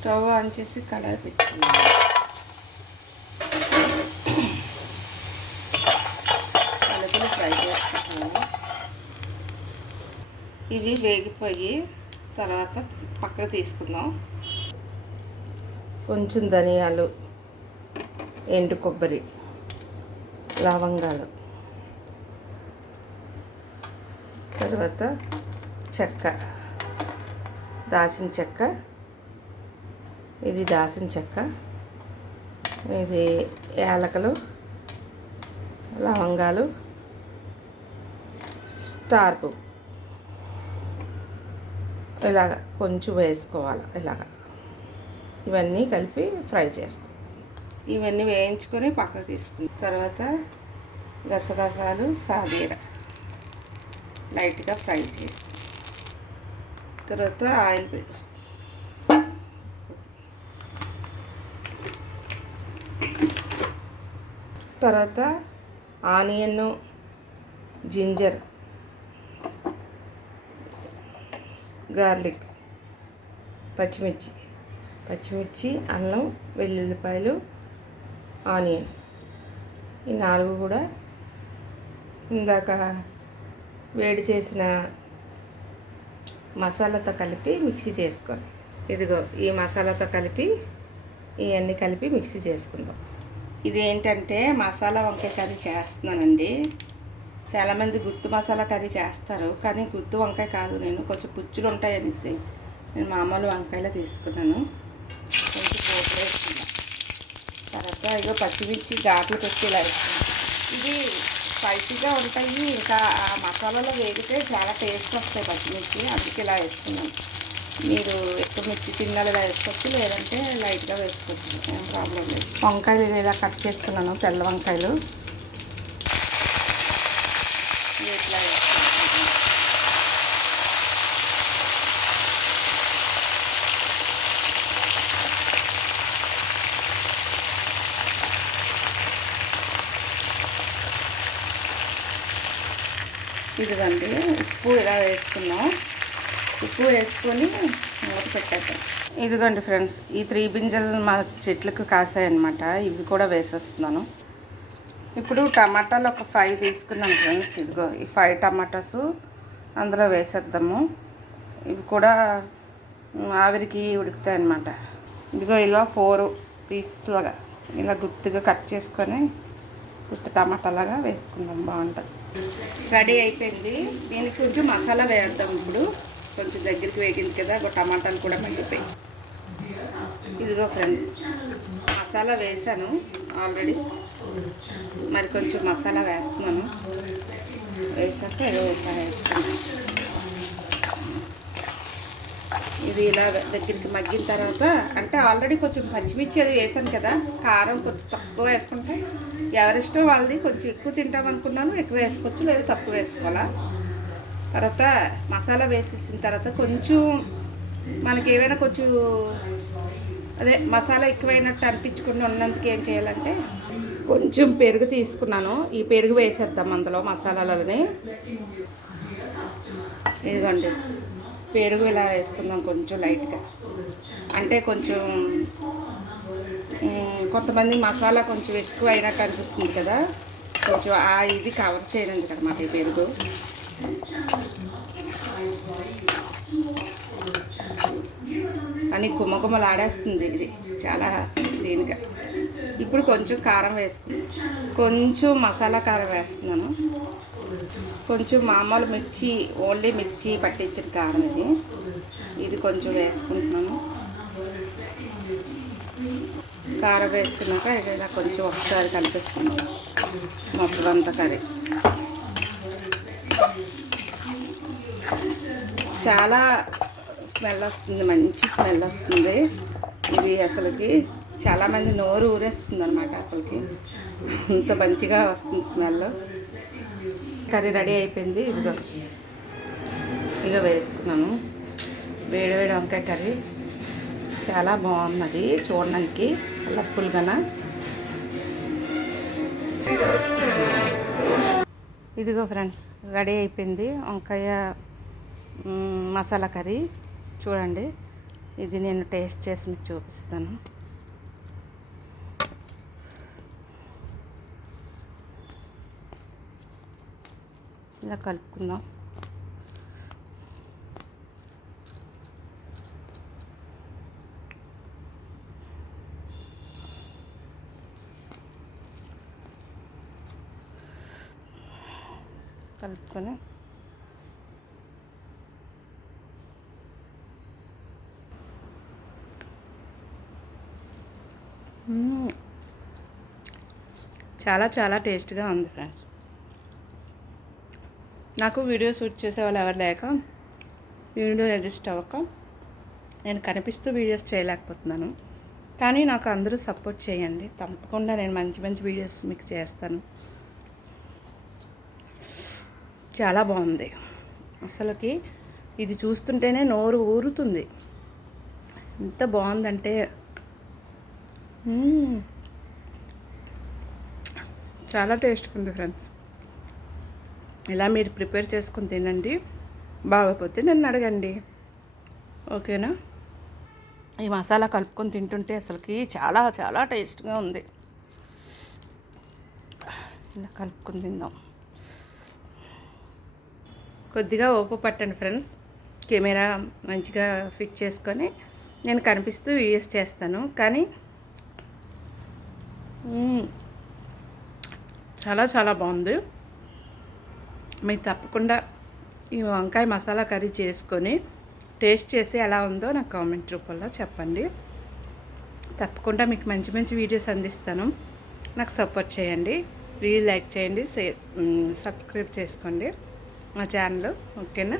Stove on చేసి కడాయి పెట్టుకున్నాను. అలగలు fry చేసుకుంటాను. ఇవి వేగిపోయి తర్వాత పక్కకు తీసుకుందాం. కొంచెం ధనియాలు, ఎండు కొబ్బరి, లవంగాలు, తర్వాత చెక్క, దాల్చిన చెక్క, ఇది దాల్చిన చెక్క, ఇది యాలకులు, లవంగాలు, స్టార్ పువ్వు ఇలాగ కొంచెం వేసుకోవాలి. ఇలాగ ఇవన్నీ కలిపి ఫ్రై చేసుకోవాలి. ఇవన్నీ వేయించుకొని పక్కకు తీసుకున్న తర్వాత గసగసాలు, సాజీర లైట్గా ఫ్రై చేసి తర్వాత ఆయిల్ పెట్టి తర్వాత ఆనియన్, జింజర్, గార్లిక్, పచ్చిమిర్చి, అల్లం, వెల్లుల్లిపాయలు, ఆనియన్ ఈ 4 కూడా ఇందాక వేడి చేసిన మసాలాతో కలిపి మిక్సీ చేసుకోవాలి. ఇదిగో ఈ మసాలాతో కలిపి ఇవన్నీ కలిపి మిక్సీ చేసుకుందాం. ఇదేంటంటే మసాలా వంకాయ కర్రీ చేస్తున్నానండి. చాలామంది గుత్తు మసాలా కర్రీ చేస్తారు, కానీ గుత్తు వంకాయ కాదు. నేను కొంచెం పుచ్చులు ఉంటాయనేసి నేను మామూలు వంకాయలో తీసుకున్నాను. కొంచెం పోపు వేసుకున్నాను. తర్వాత ఇగో పచ్చిమిర్చి ఘాట్లు పెట్టి ఇలా వేసుకున్నాను. ఇది స్పైసీగా ఉంటాయి, ఇంకా ఆ మసాలాలో వేగితే చాలా టేస్ట్ వస్తాయి పచ్చిమిర్చి, అందుకే ఇలా వేసుకున్నాను. మీరు ఎక్కువ మిర్చి తిన్నాలు ఇలా వేసుకోవచ్చు, లేదంటే లైట్గా వేసుకోవచ్చు, ఏం ప్రాబ్లం లేదు. వంకాయలు ఇలా కట్ చేసుకున్నాను, తెల్ల వంకాయలు ఇట్లా వేసుకుంటాను. ఇదిగండి ఉప్పు ఇలా వేసుకున్నాం. ఉప్పు వేసుకొని మూత పెట్టేద్దాం. ఇదిగోండి ఫ్రెండ్స్, ఈ 3 గింజలు మా చెట్లకు కాసాయన్నమాట. ఇవి కూడా వేసేస్తున్నాను. ఇప్పుడు టమాటాలు ఒక 5 తీసుకున్నాను ఫ్రెండ్స్. ఇదిగో ఈ 5 టమాటాస్ అందులో వేసేద్దాము. ఇవి కూడా ఆవిరికి ఉడుకుతాయి అన్నమాట. ఇదిగో ఇలా 4 పీసెస్ లాగా ఇలా గుత్తుగా కట్ చేసుకొని గుత్తి టమాటాలాగా వేసుకుందాం, బాగుంటుంది. రెడీ అయిపోయింది. దీనికి కొంచెం మసాలా వేద్దాం. ఇప్పుడు కొంచెం దగ్గరికి వేగింది కదా, ఒక టమాటాలు కూడా మగ్గిపోయి. ఇదిగో ఫ్రెండ్స్, మసాలా వేసాను ఆల్రెడీ. మరి కొంచెం మసాలా వేస్తున్నాను. వేసాక ఏదో వేస్తాను. ఇది ఇలా దగ్గరికి మగ్గిన తర్వాత, అంటే ఆల్రెడీ కొంచెం పచ్చిమిర్చి అది వేసాను కదా, కారం కొంచెం తక్కువ వేసుకుంటే ఎవరిష్టం వాళ్ళది. కొంచెం ఎక్కువ తింటాం అనుకున్నాను, ఎక్కువ వేసుకోవచ్చు, లేదా తక్కువ వేసుకోవాలా. తర్వాత మసాలా వేసేసిన తర్వాత కొంచెం మనకి ఏమైనా కొంచెం అదే మసాలా ఎక్కువైనట్టు అనిపించకుండా ఉన్నందుకు ఏం చేయాలంటే కొంచెం పెరుగు తీసుకున్నాను. ఈ పెరుగు వేసేద్దాం అందులో మసాలాలని. ఇదిగోండి పెరుగు ఇలా వేసుకుందాం కొంచెం లైట్గా. అంటే కొంచెం కొంతమంది మసాలా కొంచెం ఎక్కువ అయినట్టు అనిపిస్తుంది కదా, కొంచెం ఇది కవర్ చేయడానికి అనమాట ఈ పెరుగు. అని గుమ్మగుమ్మలాడేస్తుంది ఇది చాలా దీనిగా. ఇప్పుడు కొంచెం కారం వేసుకున్నాను, కొంచెం మసాలా కారం వేస్తున్నాను, కొంచెం మామూలు మిర్చి, ఓన్లీ మిర్చి పట్టించిన కారం ఇది కొంచెం వేసుకుంటున్నాను. కారం వేసుకున్నాక ఇలా కొంచెం ఒకసారి కలిపిస్తున్నాను మొత్తం అంతా కర్రీ. చాలా స్మెల్ వస్తుంది, మంచి స్మెల్ వస్తుంది ఇది. అసలుకి చాలామంది నోరు ఊరేస్తుంది అనమాట. అసలుకి ఇంత మంచిగా వస్తుంది స్మెల్. కర్రీ రెడీ అయిపోయింది. ఇక వేసుకున్నాను. వేడివేడి వంకాయ కర్రీ చాలా బాగున్నది చూడడానికి, కలర్ఫుల్గా. ఇదిగో ఫ్రెండ్స్, రెడీ అయిపోయింది వంకాయ మసాలా కర్రీ. చూడండి ఇది నేను టేస్ట్ చేసి మీకు చూపిస్తాను. ఇలా కలుపుకుందాం. కలుపుకొని చాలా చాలా టేస్ట్గా ఉంది ఫ్రెండ్స్. నాకు వీడియో షూట్ చేసే వాళ్ళు ఎవరు లేక వీడియో అడ్జస్ట్ అవ్వక నేను కనిపిస్తూ వీడియోస్ చేయలేకపోతున్నాను. కానీ నాకు అందరూ సపోర్ట్ చేయండి, తప్పకుండా నేను మంచి మంచి వీడియోస్ మీకు చేస్తాను. చాలా బాగుంది అసలుకి. ఇది చూస్తుంటేనే నోరు ఊరుతుంది, ఎంత బాగుందంటే. చాలా టేస్ట్గా ఉంది ఫ్రెండ్స్. ఇలా మీరు ప్రిపేర్ చేసుకుని తినండి, బాగోకపోతే నన్ను అడగండి, ఓకేనా. ఈ మసాలా కలుపుకొని తింటుంటే అసలుకి చాలా చాలా టేస్ట్గా ఉంది. ఇలా కలుపుకొని తిందాం. కొద్దిగా ఓపు పట్టండి ఫ్రెండ్స్. కెమెరా మంచిగా ఫిట్ చేసుకొని నేను కనిపిస్తూ వీడియోస్ చేస్తాను. కానీ చాలా చాలా బాగుంది. మీరు తప్పకుండా ఈ వంకాయ మసాలా కర్రీ చేసుకొని టేస్ట్ చేసి ఎలా ఉందో నాకు కామెంట్ రూపంలో చెప్పండి. తప్పకుండా మీకు మంచి మంచి వీడియోస్ అందిస్తాను. నాకు సపోర్ట్ చేయండి, ప్లీజ్ లైక్ చేయండి, సబ్స్క్రైబ్ చేసుకోండి మా ఛానల్, ఓకేనా.